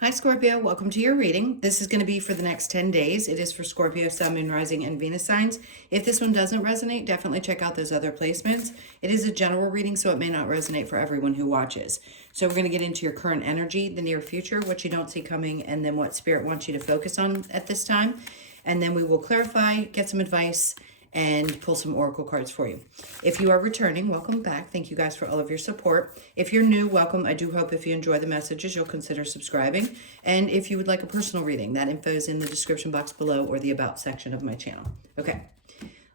Hi Scorpio, welcome to your reading. This is going to be for the next 10 days. It is for Scorpio, Sun, Moon, Rising, and Venus signs. If this one doesn't resonate, definitely check out those other placements. It is a general reading, so it may not resonate for everyone who watches. So we're going to get into your current energy, the near future, what you don't see coming, and then what Spirit wants you to focus on at this time. And then we will clarify, get some advice, and pull some oracle cards for you. If you are returning, welcome back. Thank you guys for all of your support. If you're new, welcome. I do hope if you enjoy the messages, you'll consider subscribing. And if you would like a personal reading, that info is in the description box below or the about section of my channel. Okay,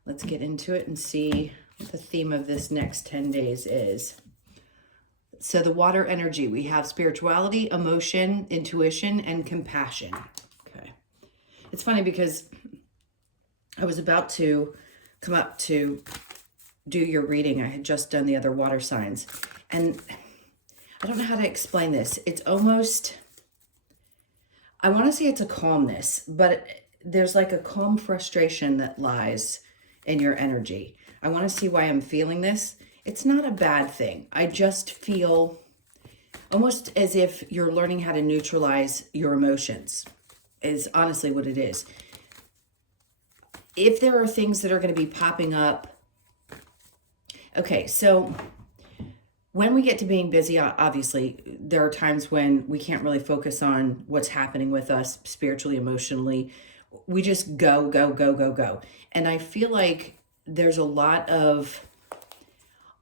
let's get into it and see what the theme of this next 10 days is. So the water energy, we have spirituality, emotion, intuition, and compassion. Okay. It's funny because I was about to come up to do your reading. I had just done the other water signs. And I don't know how to explain this. It's almost, I want to say it's a calmness, but there's like a calm frustration that lies in your energy. I want to see why I'm feeling this. It's not a bad thing. I just feel almost as if you're learning how to neutralize your emotions, is honestly what it is. If there are things that are going to be popping up. Okay, so when we get to being busy, obviously, there are times when we can't really focus on what's happening with us spiritually, emotionally. We just go, go, go, go, go. And I feel like there's a lot of,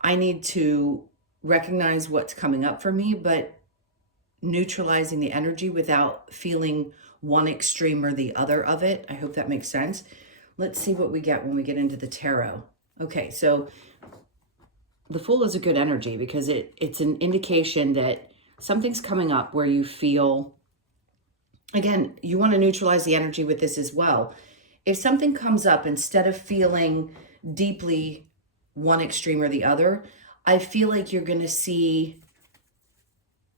I need to recognize what's coming up for me, but neutralizing the energy without feeling one extreme or the other of it. I hope that makes sense. Let's see what we get when we get into the tarot. Okay, so the Fool is a good energy because it's an indication that something's coming up where you feel, again, you want to neutralize the energy with this as well. If something comes up, instead of feeling deeply one extreme or the other, I feel like you're going to see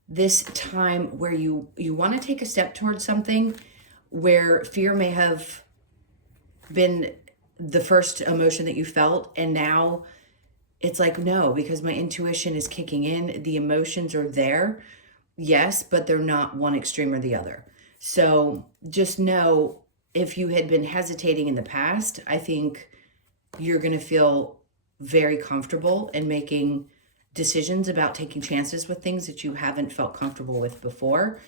this time where you want to take a step towards something where fear may have been the first emotion that you felt, and now it's like, no, because my intuition is kicking in, the emotions are there, yes, but they're not one extreme or the other. So just know, if you had been hesitating in the past, I think you're going to feel very comfortable in making decisions about taking chances with things that you haven't felt comfortable with before,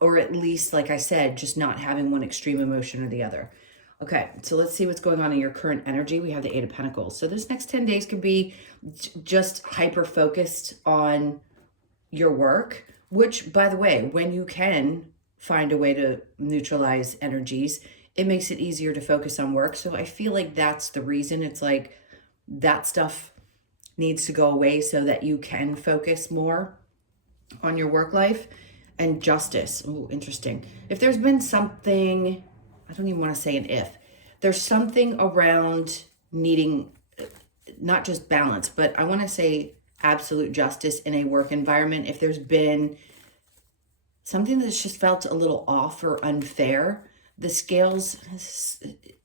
or at least, like I said, just not having one extreme emotion or the other. Okay, so let's see what's going on in your current energy. We have the Eight of Pentacles. So this next 10 days could be just hyper-focused on your work, which, by the way, when you can find a way to neutralize energies, it makes it easier to focus on work. So I feel like that's the reason. It's like that stuff needs to go away so that you can focus more on your work life. And justice. Oh, interesting. If there's been something, I don't even want to say an if. There's something around needing not just balance, but I want to say absolute justice in a work environment. If there's been something that's just felt a little off or unfair, the scales,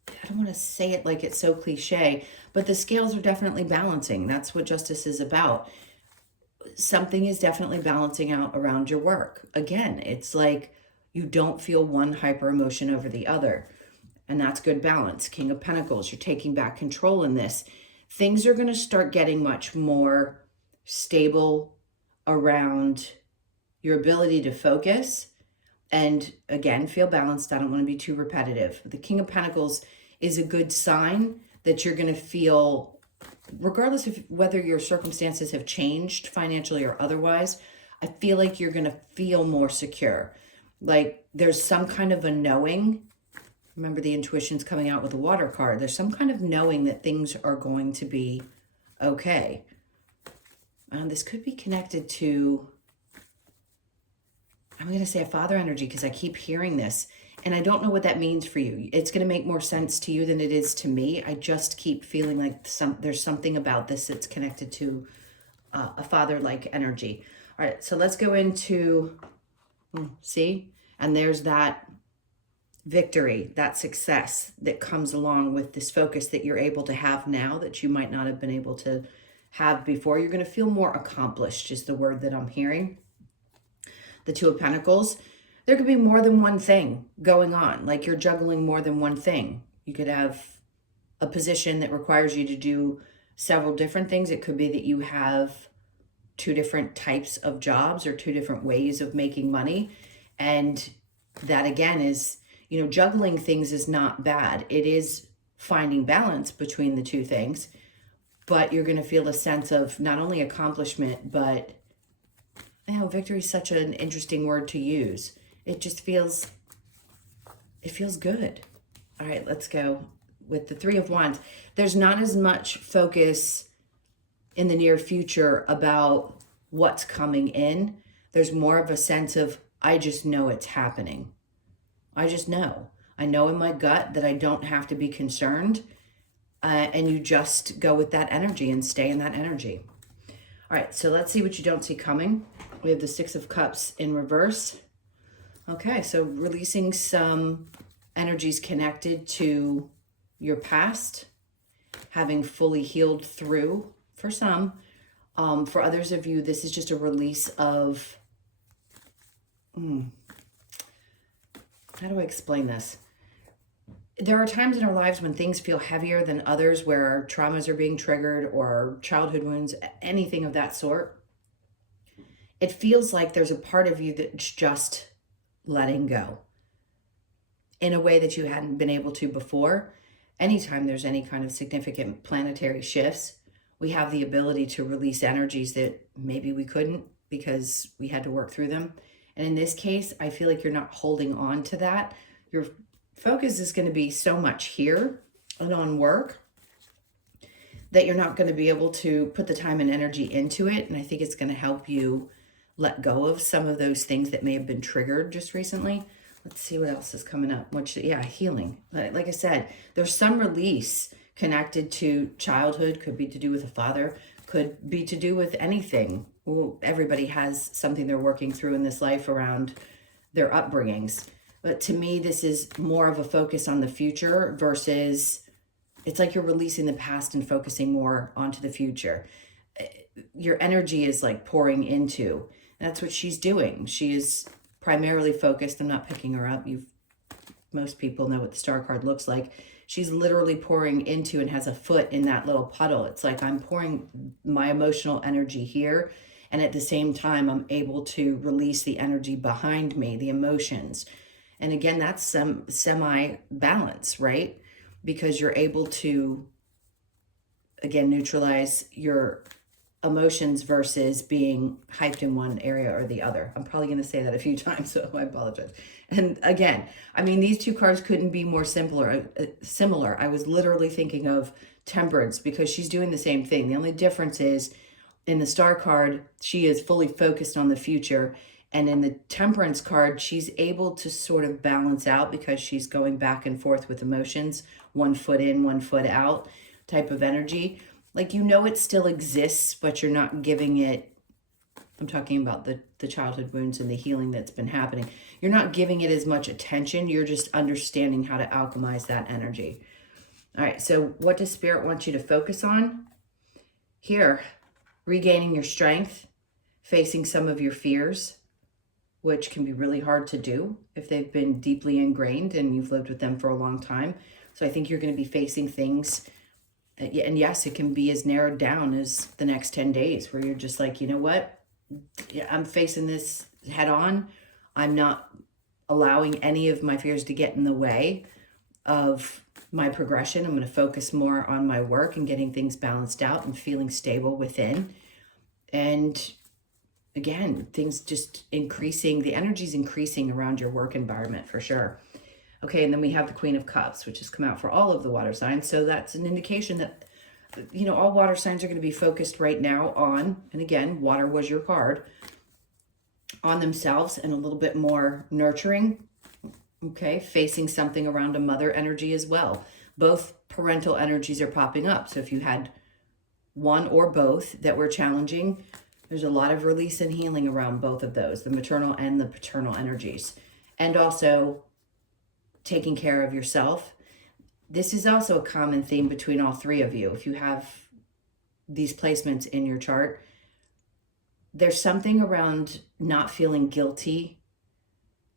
I don't want to say it like it's so cliche, but the scales are definitely balancing. That's what justice is about. Something is definitely balancing out around your work. Again, it's like you don't feel one hyper emotion over the other. And that's good balance. King of Pentacles, you're taking back control in this. Things are going to start getting much more stable around your ability to focus. And again, feel balanced. I don't want to be too repetitive. The King of Pentacles is a good sign that you're going to feel, regardless of whether your circumstances have changed financially or otherwise, I feel like you're going to feel more secure. Like there's some kind of a knowing. Remember, the intuition's coming out with a water card. There's some kind of knowing that things are going to be okay. This could be connected to, I'm going to say a father energy because I keep hearing this. And I don't know what that means for you. It's going to make more sense to you than it is to me. I just keep feeling like there's something about this that's connected to a father-like energy. All right, so let's go into, see? And there's that victory, that success that comes along with this focus that you're able to have now that you might not have been able to have before. You're going to feel more accomplished is the word that I'm hearing. The Two of Pentacles. there could be more than one thing going on. Like you're juggling more than one thing. You could have a position that requires you to do several different things. It could be that you have two different types of jobs or two different ways of making money. And that again is, you know, juggling things is not bad. It is finding balance between the two things, but you're going to feel a sense of not only accomplishment, but, you know, victory is such an interesting word to use. It just feels, it feels good. All right, let's go with the Three of Wands. There's not as much focus in the near future about what's coming in. There's more of a sense of, I just know it's happening. I just know. I know in my gut that I don't have to be concerned. And you just go with that energy and stay in that energy. All right, so let's see what you don't see coming. We have the Six of Cups in reverse. Okay, so releasing some energies connected to your past, having fully healed through for some. For others of you, this is just a release of, how do I explain this? There are times in our lives when things feel heavier than others, where traumas are being triggered or childhood wounds, anything of that sort. It feels like there's a part of you that's just letting go in a way that you hadn't been able to before. Anytime there's any kind of significant planetary shifts, we have the ability to release energies that maybe we couldn't because we had to work through them. And in this case, I feel like you're not holding on to that. Your focus is going to be so much here and on work that you're not going to be able to put the time and energy into it. And I think it's going to help you let go of some of those things that may have been triggered just recently. Let's see what else is coming up. Healing. Like I said, there's some release connected to childhood, could be to do with a father, could be to do with anything. Well, everybody has something they're working through in this life around their upbringings. But to me, this is more of a focus on the future versus, it's like you're releasing the past and focusing more onto the future. Your energy is like pouring into. That's what she's doing. She is primarily focused. I'm not picking her up. Most people know what the Star card looks like. She's literally pouring into and has a foot in that little puddle. It's like I'm pouring my emotional energy here, and at the same time, I'm able to release the energy behind me, the emotions. And again, that's some semi-balance, right? Because you're able to, again, neutralize your emotions versus being hyped in one area or the other. I'm probably going to say that a few times, so I apologize. And again, I mean, these two cards couldn't be more similar. I was literally thinking of Temperance because she's doing the same thing. The only difference is in the Star card, she is fully focused on the future. And in the Temperance card, she's able to sort of balance out because she's going back and forth with emotions, 1 foot in, 1 foot out type of energy. Like, you know, it still exists, but you're not giving it, I'm talking about the childhood wounds and the healing that's been happening. You're not giving it as much attention. You're just understanding how to alchemize that energy. All right, so what does Spirit want you to focus on? Here, regaining your strength, facing some of your fears, which can be really hard to do if they've been deeply ingrained and you've lived with them for a long time. So I think you're going to be facing things. And yes, it can be as narrowed down as the next 10 days where you're just like, you know what? I'm facing this head on. I'm not allowing any of my fears to get in the way of my progression. I'm going to focus more on my work and getting things balanced out and feeling stable within. And again, things just increasing, the energy's increasing around your work environment for sure. Okay, and then we have the Queen of Cups, which has come out for all of the water signs. So that's an indication that, you know, all water signs are going to be focused right now on, and again, water was your card, on themselves and a little bit more nurturing. Okay, facing something around a mother energy as well. Both parental energies are popping up. So if you had one or both that were challenging, there's a lot of release and healing around both of those, the maternal and the paternal energies. And also taking care of yourself. This is also a common theme between all three of you. If you have these placements in your chart, there's something around not feeling guilty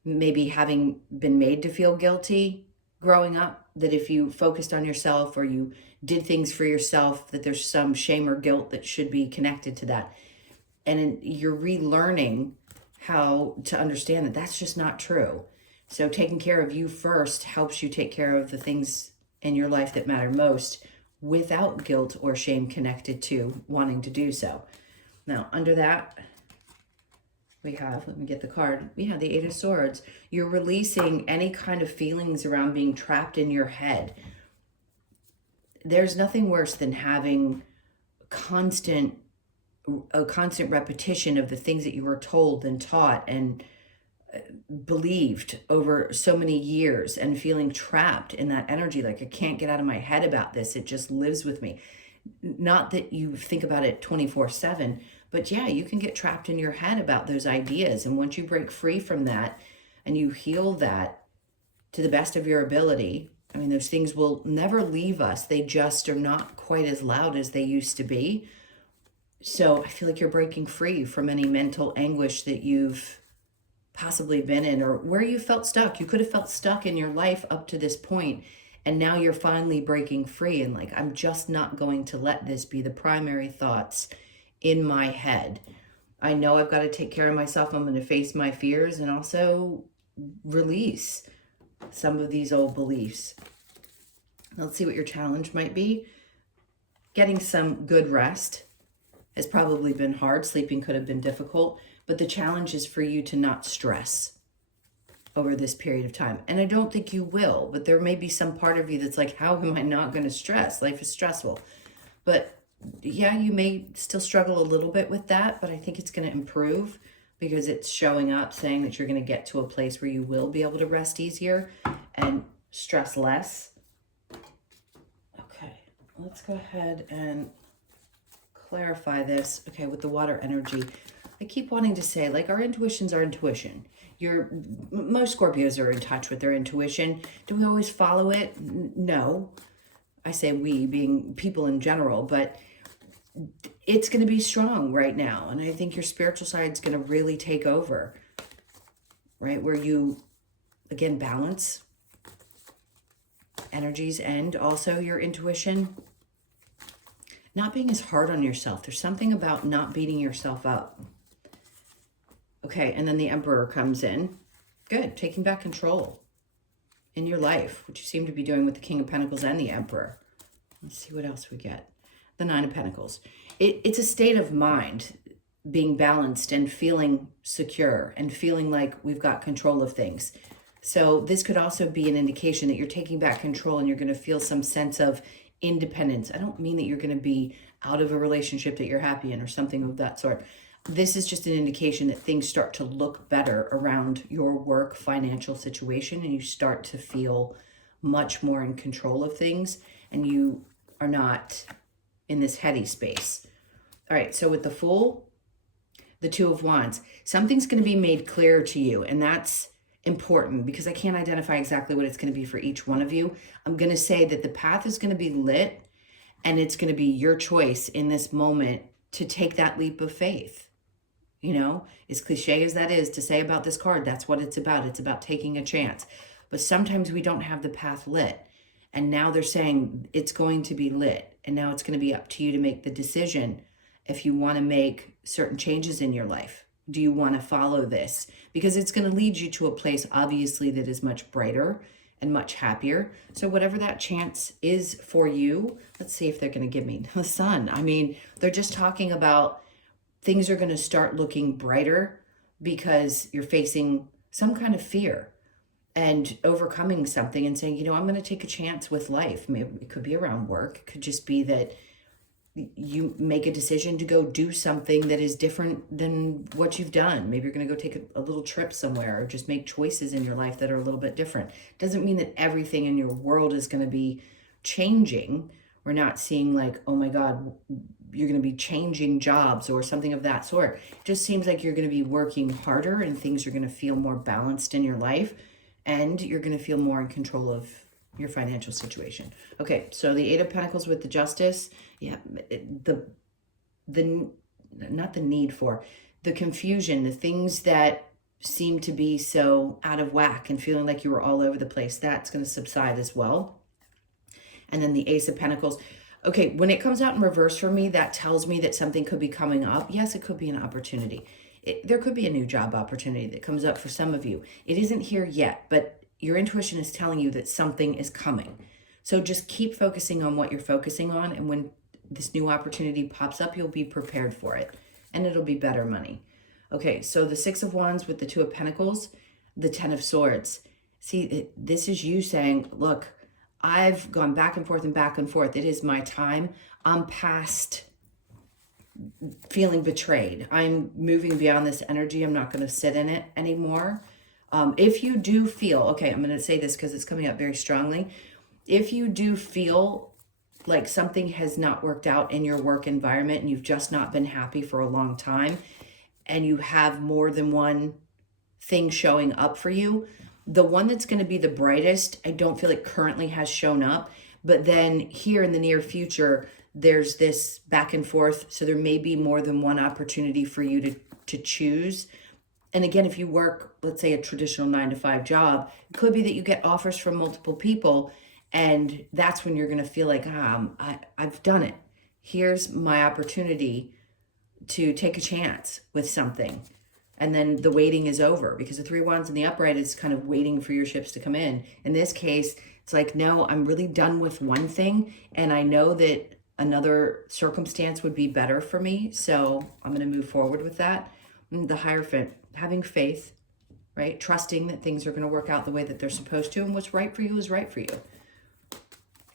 maybe having been made to feel guilty growing up, that if you focused on yourself or you did things for yourself, that there's some shame or guilt that should be connected to that. And you're relearning how to understand that that's just not true. So taking care of you first helps you take care of the things in your life that matter most without guilt or shame connected to wanting to do so. Now, under that, we have, let me get the card, we have the Eight of Swords. You're releasing any kind of feelings around being trapped in your head. There's nothing worse than having a constant repetition of the things that you were told and taught and believed over so many years, and feeling trapped in that energy. Like, I can't get out of my head about this. It just lives with me. Not that you think about it 24/7, but yeah, you can get trapped in your head about those ideas. And once you break free from that and you heal that to the best of your ability, I mean, those things will never leave us. They just are not quite as loud as they used to be. So I feel like you're breaking free from any mental anguish that you've possibly been in, or where you felt stuck. You could have felt stuck in your life up to this point, and now you're finally breaking free and like, I'm just not going to let this be the primary thoughts in my head. I know I've got to take care of myself. I'm going to face my fears and also release some of these old beliefs. Let's see what your challenge might be. Getting some good rest has probably been hard. Sleeping could have been difficult, but the challenge is for you to not stress over this period of time. And I don't think you will, but there may be some part of you that's like, how am I not going to stress? Life is stressful. But yeah, you may still struggle a little bit with that, but I think it's going to improve because it's showing up saying that you're going to get to a place where you will be able to rest easier and stress less. Okay, let's go ahead and clarify this. Okay, with the water energy, I keep wanting to say, like, our intuition's our intuition. Most Scorpios are in touch with their intuition. Do we always follow it? No. I say we, being people in general, but it's going to be strong right now. And I think your spiritual side's going to really take over, right? Where you, again, balance energies and also your intuition. Not being as hard on yourself. There's something about not beating yourself up. Okay, and then the Emperor comes in. Good, taking back control in your life, which you seem to be doing with the King of Pentacles and the Emperor. Let's see what else we get. The Nine of Pentacles. It's a state of mind, being balanced and feeling secure and feeling like we've got control of things. So this could also be an indication that you're taking back control and you're going to feel some sense of independence. I don't mean that you're going to be out of a relationship that you're happy in or something of that sort. This is just an indication that things start to look better around your work financial situation, and you start to feel much more in control of things, and you are not in this heady space. All right, so with the Fool, the Two of Wands, something's going to be made clear to you, and that's important because I can't identify exactly what it's going to be for each one of you. I'm going to say that the path is going to be lit, and it's going to be your choice in this moment to take that leap of faith. You know, as cliche as that is to say about this card, that's what it's about. It's about taking a chance. But sometimes we don't have the path lit. And now they're saying it's going to be lit. And now it's going to be up to you to make the decision if you want to make certain changes in your life. Do you want to follow this? Because it's going to lead you to a place, obviously, that is much brighter and much happier. So whatever that chance is for you, let's see if they're going to give me the Sun. I mean, they're just talking about things are going to start looking brighter because you're facing some kind of fear and overcoming something and saying, you know, I'm going to take a chance with life. Maybe it could be around work. It could just be that you make a decision to go do something that is different than what you've done. Maybe you're going to go take a little trip somewhere or just make choices in your life that are a little bit different. Doesn't mean that everything in your world is going to be changing. We're not seeing like, oh my God, you're going to be changing jobs or something of that sort. It just seems like you're going to be working harder and things are going to feel more balanced in your life, and you're going to feel more in control of your financial situation. Okay, so the Eight of Pentacles with the Justice. Yeah, not the need for, the confusion, the things that seemed to be so out of whack and feeling like you were all over the place, that's going to subside as well. And then the Ace of Pentacles. Okay, when it comes out in reverse for me, that tells me that something could be coming up. Yes, it could be an opportunity. There could be a new job opportunity that comes up for some of you. It isn't here yet, but your intuition is telling you that something is coming. So just keep focusing on what you're focusing on. And when this new opportunity pops up, you'll be prepared for it. And it'll be better money. Okay, so the Six of Wands with the Two of Pentacles, the Ten of Swords. See, this is you saying, look, I've gone back and forth and back and forth. It is my time. I'm past feeling betrayed. I'm moving beyond this energy. I'm not going to sit in it anymore. If you do feel, okay, I'm going to say this because it's coming up very strongly. If you do feel like something has not worked out in your work environment and you've just not been happy for a long time, and you have more than one thing showing up for you, the one that's going to be the brightest, I don't feel like currently has shown up. But then here in the near future, there's this back and forth. So there may be more than one opportunity for you to choose. And again, if you work, let's say a traditional 9-to-5 job, it could be that you get offers from multiple people. And that's when you're going to feel like, I've done it. Here's my opportunity to take a chance with something. And then the waiting is over, because the Three of Wands in the upright is kind of waiting for your ships to come in. In this case, it's like, no, I'm really done with one thing. And I know that another circumstance would be better for me. So I'm going to move forward with that. The Hierophant, having faith, right? Trusting that things are going to work out the way that they're supposed to. And what's right for you is right for you.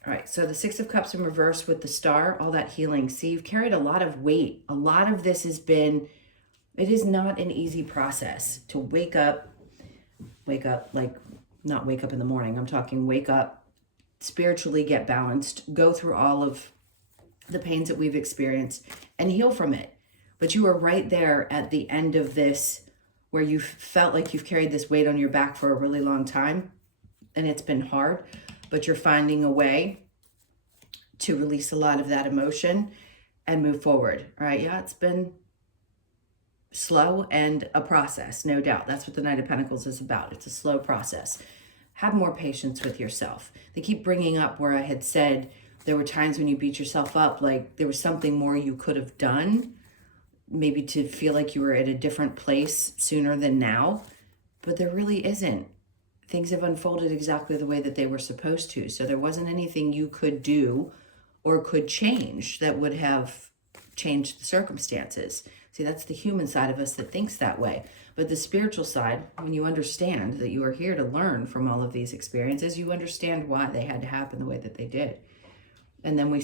All right, so the Six of Cups in reverse with the Star, all that healing. See, you've carried a lot of weight. A lot of this has been, it is not an easy process to wake up, like not wake up in the morning. I'm talking wake up, spiritually get balanced, go through all of the pains that we've experienced and heal from it. But you are right there at the end of this where you felt like you've carried this weight on your back for a really long time and it's been hard. But you're finding a way to release a lot of that emotion and move forward. All right, yeah, it's been slow and a process, no doubt. That's what the Knight of Pentacles is about. It's a slow process. Have more patience with yourself. They keep bringing up where I had said there were times when you beat yourself up, like there was something more you could have done, maybe to feel like you were at a different place sooner than now, but there really isn't. Things have unfolded exactly the way that they were supposed to. So there wasn't anything you could do or could change that would have changed the circumstances. See, that's the human side of us that thinks that way. But the spiritual side, when you understand that you are here to learn from all of these experiences, you understand why they had to happen the way that they did. And then we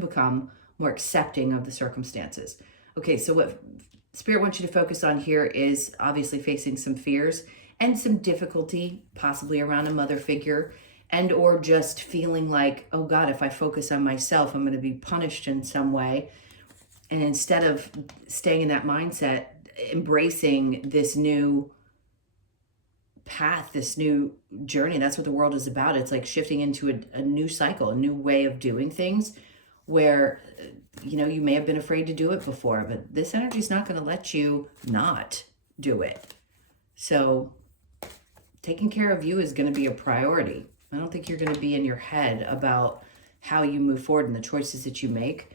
become more accepting of the circumstances. Okay, so what Spirit wants you to focus on here is obviously facing some fears and some difficulty, possibly around a mother figure, and or just feeling like, oh God, if I focus on myself, I'm going to be punished in some way. And instead of staying in that mindset, embracing this new path, this new journey, that's what the world is about. It's like shifting into a new cycle, a new way of doing things where, you know, you may have been afraid to do it before, but this energy is not going to let you not do it. So taking care of you is going to be a priority. I don't think you're going to be in your head about how you move forward and the choices that you make.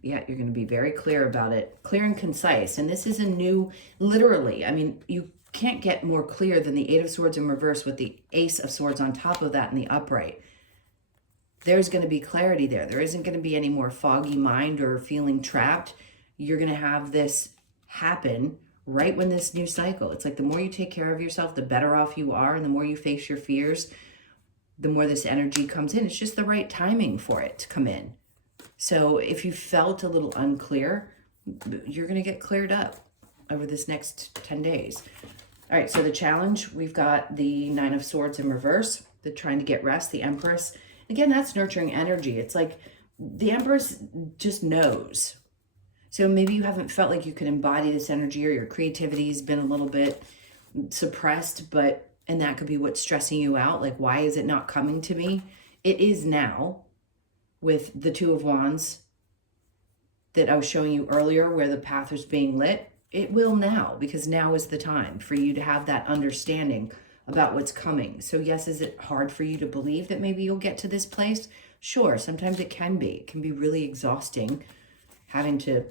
Yeah, you're going to be very clear about it, clear and concise. And this is a new, literally, I mean, you can't get more clear than the Eight of Swords in reverse with the Ace of Swords on top of that in the upright. There's going to be clarity there. There isn't going to be any more foggy mind or feeling trapped. You're going to have this happen right when this new cycle. It's like the more you take care of yourself, the better off you are. And the more you face your fears, the more this energy comes in. It's just the right timing for it to come in. So if you felt a little unclear, you're going to get cleared up over this next 10 days. All right, so the challenge, we've got the Nine of Swords in reverse, the trying to get rest, the Empress. Again, that's nurturing energy. It's like the Empress just knows. So maybe you haven't felt like you can embody this energy, or your creativity has been a little bit suppressed, and that could be what's stressing you out. Like, why is it not coming to me? It is now with the Two of Wands that I was showing you earlier, where the path is being lit. it will now, because now is the time for you to have that understanding about what's coming. So yes, is it hard for you to believe that maybe you'll get to this place? Sure, sometimes it can be. It can be really exhausting having to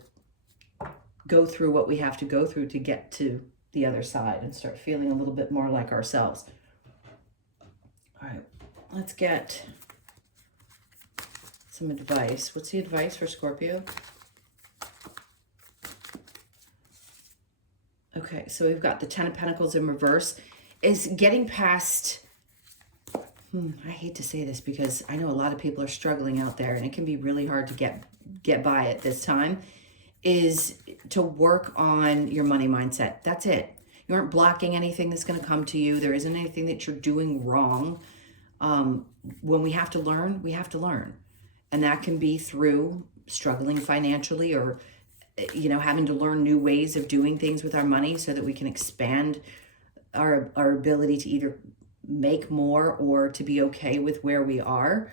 go through what we have to go through to get to the other side and start feeling a little bit more like ourselves. All right, let's get some advice. What's the advice for Scorpio? Okay, so we've got the Ten of Pentacles in reverse. Is getting past, I hate to say this because I know a lot of people are struggling out there and it can be really hard to get by at this time, is to work on your money mindset. That's it. You aren't blocking anything that's going to come to you. There isn't anything that you're doing wrong. When we have to learn, we have to learn. And that can be through struggling financially, or having to learn new ways of doing things with our money so that we can expand our ability to either make more or to be okay with where we are.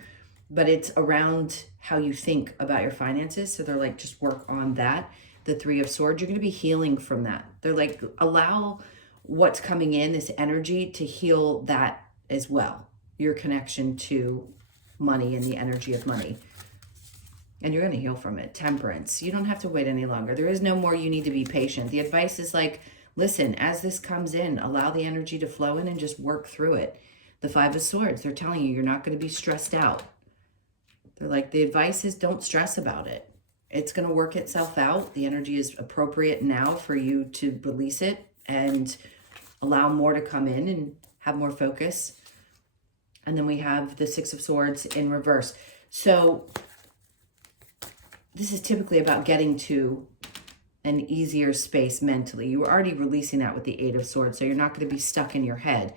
But it's around how you think about your finances. So they're like, just work on that. The Three of Swords, you're going to be healing from that. They're like, allow what's coming in, this energy, to heal that as well. Your connection to money and the energy of money. And you're going to heal from it. Temperance. You don't have to wait any longer. There is no more you need to be patient. The advice is like, listen, as this comes in, allow the energy to flow in and just work through it. The Five of Swords, they're telling you, you're not going to be stressed out. They're like, the advice is don't stress about it. It's going to work itself out. The energy is appropriate now for you to release it and allow more to come in and have more focus. And then we have the Six of Swords in reverse. So this is typically about getting to an easier space mentally. You were already releasing that with the Eight of Swords, so you're not going to be stuck in your head.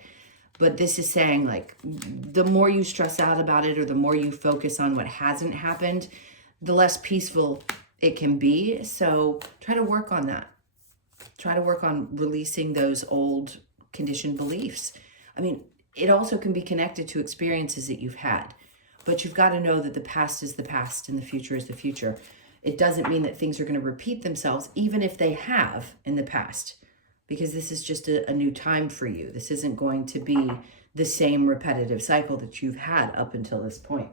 But this is saying, like, the more you stress out about it or the more you focus on what hasn't happened, the less peaceful it can be. So try to work on that. Try to work on releasing those old conditioned beliefs. I mean, it also can be connected to experiences that you've had. But you've got to know that the past is the past and the future is the future. It doesn't mean that things are going to repeat themselves, even if they have in the past, because this is just a new time for you. This isn't going to be the same repetitive cycle that you've had up until this point.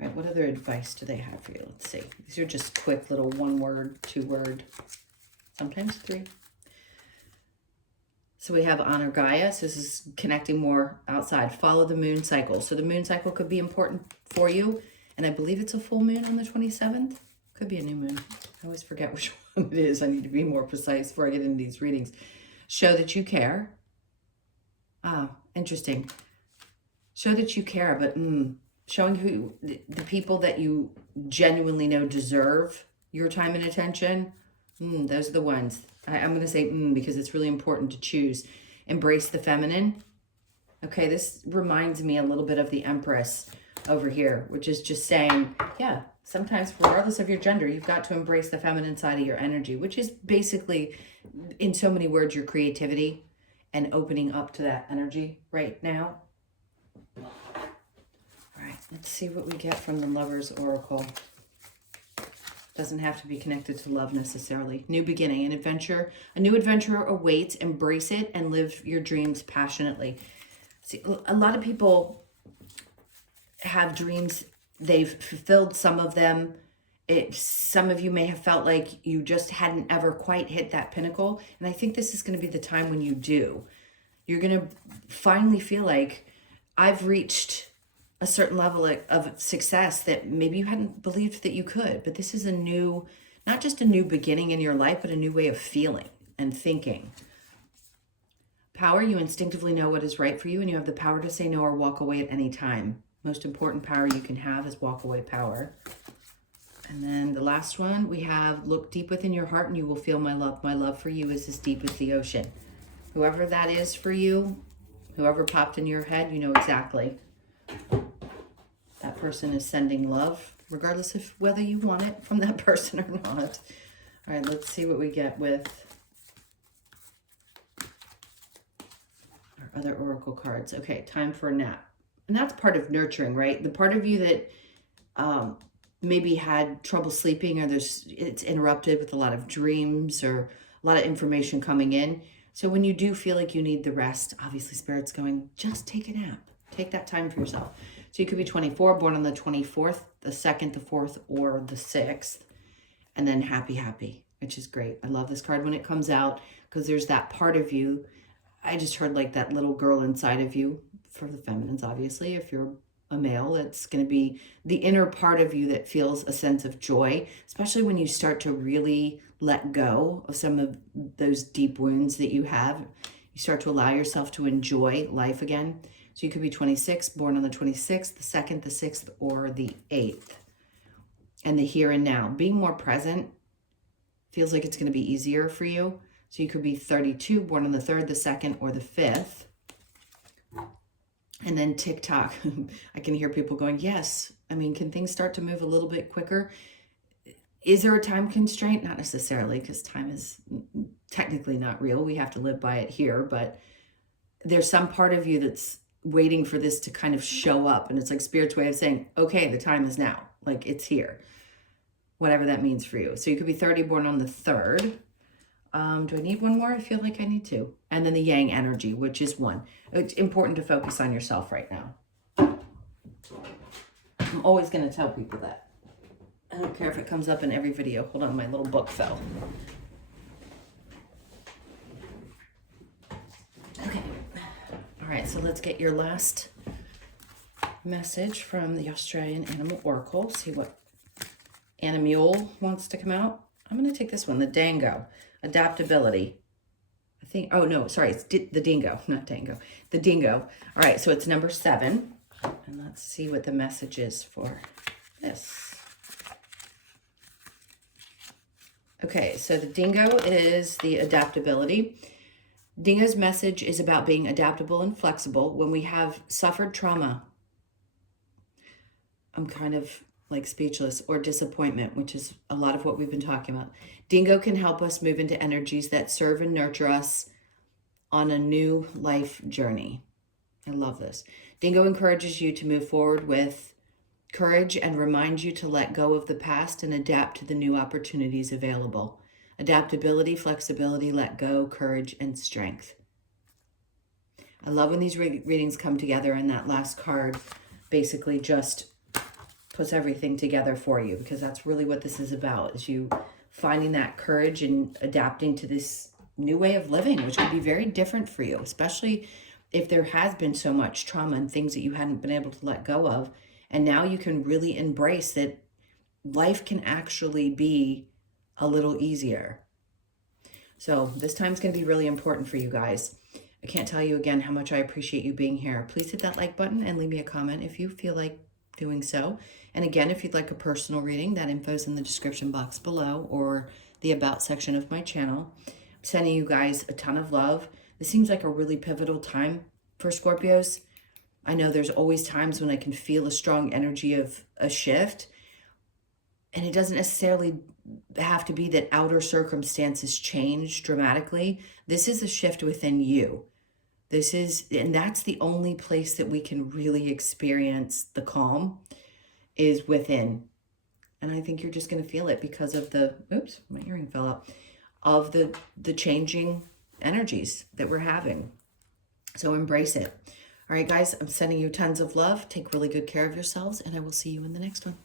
All right, what other advice do they have for you? Let's see. These are just quick little 1 word, 2 word, sometimes 3. So we have honor Gaia. So this is connecting more outside. Follow the moon cycle. So the moon cycle could be important for you. And I believe it's a full moon on the 27th. Could be a new moon. I always forget which one it is. I need to be more precise before I get into these readings. Show that you care. Ah, interesting. Show that you care, but showing who the people that you genuinely know deserve your time and attention. Those are the ones. I'm going to say because it's really important to choose. Embrace the feminine. Okay, this reminds me a little bit of the Empress over here, which is just saying, yeah, sometimes regardless of your gender, you've got to embrace the feminine side of your energy, which is basically, in so many words, your creativity and opening up to that energy right now. All right, let's see what we get from the Lover's Oracle. Doesn't have to be connected to love necessarily. New beginning, an adventure. A new adventure awaits. Embrace it and live your dreams passionately. See, a lot of people have dreams. They've fulfilled some of them. Some of you may have felt like you just hadn't ever quite hit that pinnacle. And I think this is going to be the time when you do. You're going to finally feel like, I've reached a certain level of success that maybe you hadn't believed that you could. But this is a new, not just a new beginning in your life, but a new way of feeling and thinking. Power, you instinctively know what is right for you, and you have the power to say no or walk away at any time. Most important power you can have is walk away power. And then the last one, we have look deep within your heart and you will feel my love. My love for you is as deep as the ocean. Whoever that is for you, whoever popped in your head, you know exactly. That person is sending love, regardless of whether you want it from that person or not. All right, let's see what we get with our other oracle cards. Okay, time for a nap. And that's part of nurturing, right? The part of you that maybe had trouble sleeping, or it's interrupted with a lot of dreams or a lot of information coming in. So when you do feel like you need the rest, obviously Spirit's going, just take a nap. Take that time for yourself. So you could be 24, born on the 24th, the 2nd, the 4th, or the 6th. And then happy, happy, which is great. I love this card when it comes out because there's that part of you. I just heard like that little girl inside of you, for the feminines, obviously. If you're a male, it's going to be the inner part of you that feels a sense of joy, especially when you start to really let go of some of those deep wounds that you have. You start to allow yourself to enjoy life again. So you could be 26, born on the 26th, the 2nd, the 6th, or the 8th. And the here and now. Being more present feels like it's going to be easier for you. So you could be 32, born on the 3rd, the 2nd, or the 5th. And then TikTok. I can hear people going, yes. I mean, can things start to move a little bit quicker? Is there a time constraint? Not necessarily, because time is technically not real. We have to live by it here. But there's some part of you that's waiting for this to kind of show up. And it's like Spirit's way of saying, okay, the time is now. Like, it's here. Whatever that means for you. So you could be 30, born on the 3rd. Do I need one more? I feel like I need two. And then the Yang energy, which is 1. It's important to focus on yourself right now. I'm always going to tell people that. I don't care if it comes up in every video. Hold on, my little book fell. Okay. All right, so let's get your last message from the Australian Animal Oracle. See what animal wants to come out. I'm going to take this one, the Dango. Adaptability. I think, oh no, sorry, it's the dingo, not dango. The dingo. All right, so it's number 7. And let's see what the message is for this. Okay, so the dingo is the adaptability. Dingo's message is about being adaptable and flexible when we have suffered trauma. I'm kind of like speechless, or disappointment, which is a lot of what we've been talking about. Dingo can help us move into energies that serve and nurture us on a new life journey. I love this. Dingo encourages you to move forward with courage and reminds you to let go of the past and adapt to the new opportunities available. Adaptability, flexibility, let go, courage, and strength. I love when these readings come together, and that last card basically just puts everything together for you, because that's really what this is about, is you finding that courage and adapting to this new way of living, which could be very different for you, especially if there has been so much trauma and things that you hadn't been able to let go of. And now you can really embrace that life can actually be a little easier. So this time's going to be really important for you guys. I can't tell you again how much I appreciate you being here. Please hit that like button and leave me a comment if you feel like doing so. And again, if you'd like a personal reading, that info is in the description box below, or the about section of my channel. I'm sending you guys a ton of love. This seems like a really pivotal time for Scorpios. I know there's always times when I can feel a strong energy of a shift, and it doesn't necessarily have to be that outer circumstances change dramatically. This is a shift within you. And that's the only place that we can really experience the calm, is within. And I think you're just going to feel it because of the, oops, my earring fell out, of the changing energies that we're having. So embrace it. All right, guys, I'm sending you tons of love. Take really good care of yourselves, and I will see you in the next one.